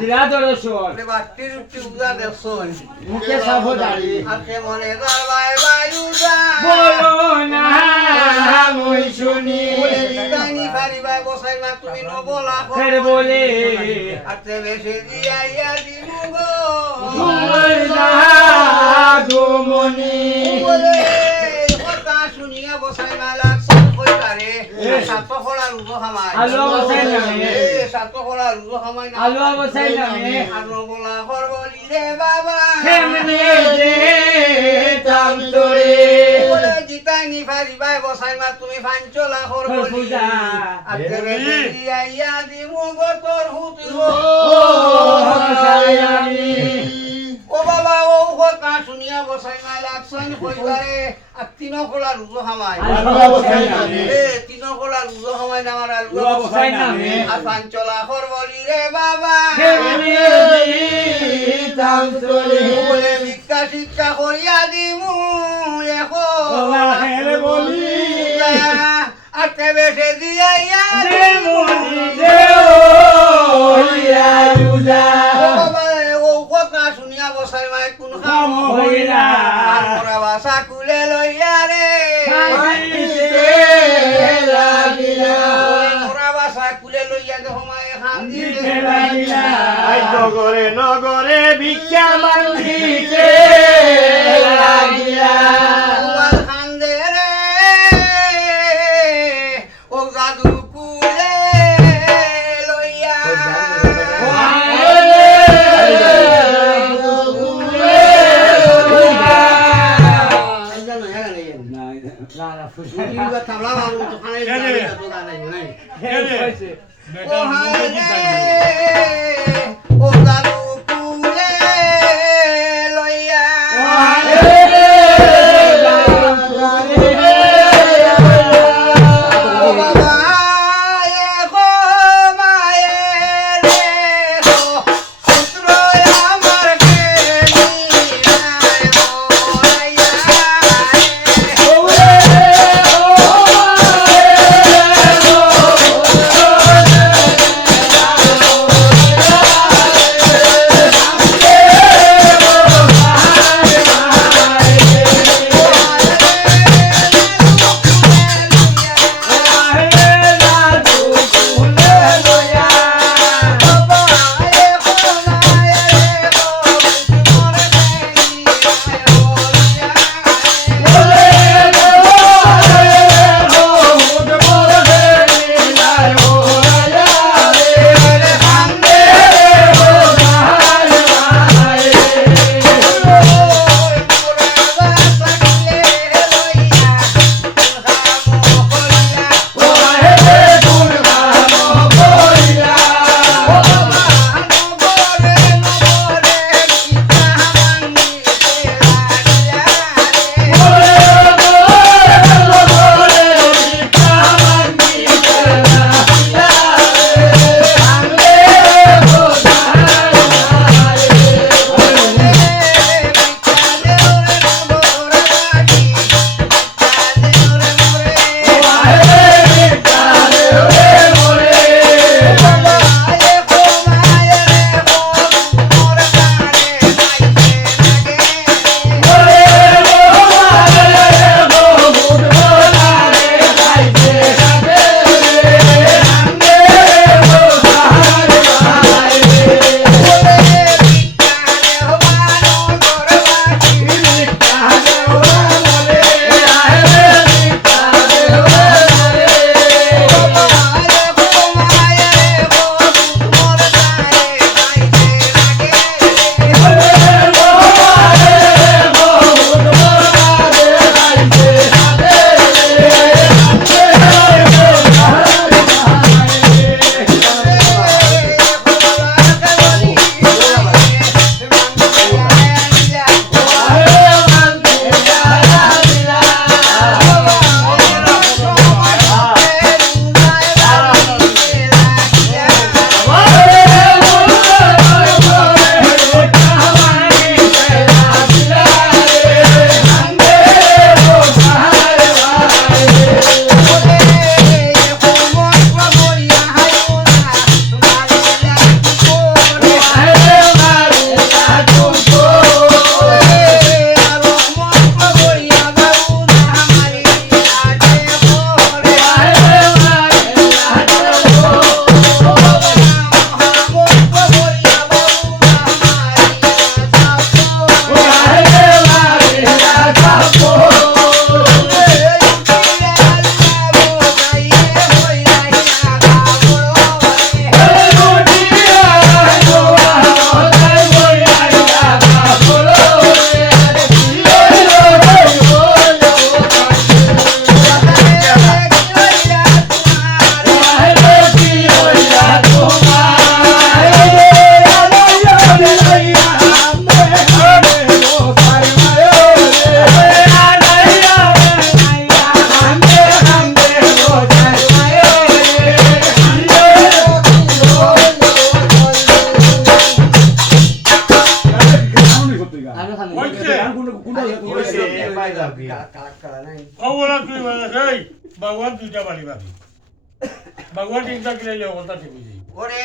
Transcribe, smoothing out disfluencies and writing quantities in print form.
দিলা তোর শোন বাটির উঠি উজা দেখছন মুখে সাফো দাড়ি আজকে মনে কর বাই বাই উজা বলো না মই শুনি বলে দিদানি ফারি বাই বসাই না তুমি নবলা ফের বলে আজকে বেশি দিয়া ইয়া দিমু গো তোমার দুমনি বলে কথা শুনিয়া বসাই না লাগছন কইতারে সাত খোলা রুজো খামাই আলো বসাই না সাত খোলা রুজো খামাই না আলো বসাই না আর নবলা করবলি রে বাবা কেমনে দে তাম তোরে বলে জিতাইনি ফারি বাই বসাই মা তুমি ফাঞ্চলা করবলি আজকে বেশি দিয়া ইয়া দিমু গো তোর হুতি গো ও বাবা ও কথা শুনিয়া বসাই না লাগছন কইবারে আর তিন খোলা রুজো খামাই তিন খোলা রুজো খামাই না আমার আলু বসাই না আর ফাঞ্চলা করবলি রে বাবা বলে ভিক্ষা শিক্ষা করিয়া দিমু আর তেবে সে দিয়া ইয়া ও কথা শুনিয়া বসাই মাই কোন খাম বাসা কুলে লইয়া রে বাসা কুলে লইয়া দেখো মায়ে খান দিতে নগরে নগরে ভিক্ষা মান্দিতে লাগিলা খান দে রে ও জাদু কুলে লইয়া থামলা মারু তো খানে তো নাই নাই ও হায় রে ও জাদু কুলে লইয়া ও বাবা এ গো মায়ে রে গো পুত্র আমার কে নিরায় বলাইয়া ও হইছে পাই যাবি ওগুলা তুই মানে এই বাগুয়ার দুইটা বাড়ি বাকি বাগুয়ার তিনটা কিনে কথা ঠিক হয়ে যাই ওরে